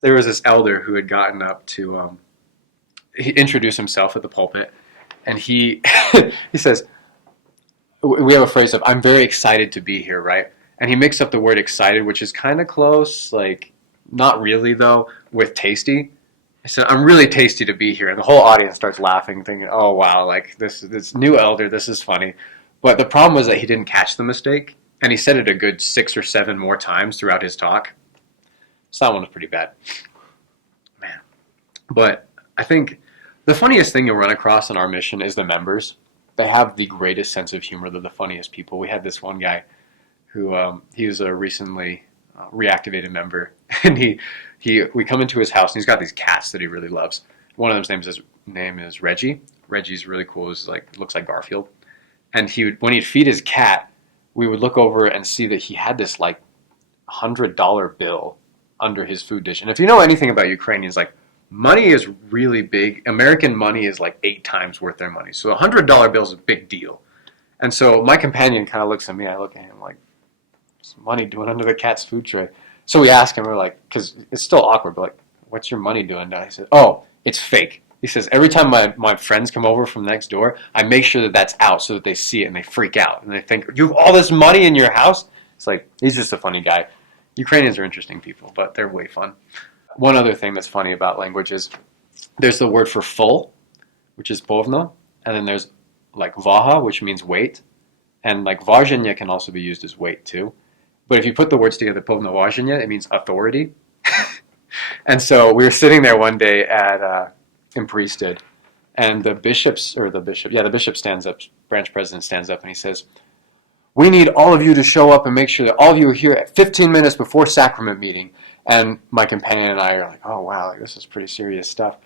there was this elder who had gotten up to he introduce himself at the pulpit, and he he says, we have a phrase of "I'm very excited to be here," right? And he mixed up the word excited, which is kind of close, like not really though, with tasty. I said, "I'm really tasty to be here," and the whole audience starts laughing, thinking, "Oh wow, like this new elder, this is funny." But the problem was that he didn't catch the mistake, and he said it a good 6 or 7 more times throughout his talk. So that one was pretty bad, man. But I think the funniest thing you'll run across in our mission is the members. They have the greatest sense of humor. They're the funniest people. We had this one guy who he was a recently reactivated member, and he we come into his house and he's got these cats that he really loves. One of them's name is Reggie. Reggie's really cool. He's like looks like Garfield, and he would, when he'd feed his cat, we would look over and see that he had this like $100 bill under his food dish. And if you know anything about Ukrainians, like money is really big. American money is like 8 times worth their money. So $100 bill is a big deal. And so my companion kind of looks at me. I look at him like, what's money doing under the cat's food tray? So we ask him, we're like, because it's still awkward, but like, what's your money doing now? He said, oh, it's fake. He says, every time my friends come over from next door, I make sure that that's out so that they see it and they freak out. And they think, you have all this money in your house? It's like, he's just a funny guy. Ukrainians are interesting people, but they're way fun. One other thing that's funny about language is there's the word for full, which is povno, and then there's like vaha, which means weight, and like vajenya can also be used as weight too. But if you put the words together, povno vajenya, it means authority. And so we were sitting there one day at in priesthood, and the bishop, the bishop stands up, branch president stands up, and he says, "We need all of you to show up and make sure that all of you are here at 15 minutes before sacrament meeting." And my companion and I are like, "Oh wow, like, this is pretty serious stuff."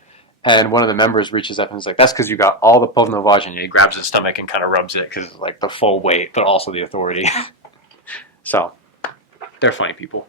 And one of the members reaches up and is like, "That's because you got all the povno vajenya." He grabs his stomach and kind of rubs it because it's like the full weight, but also the authority. So they're funny people.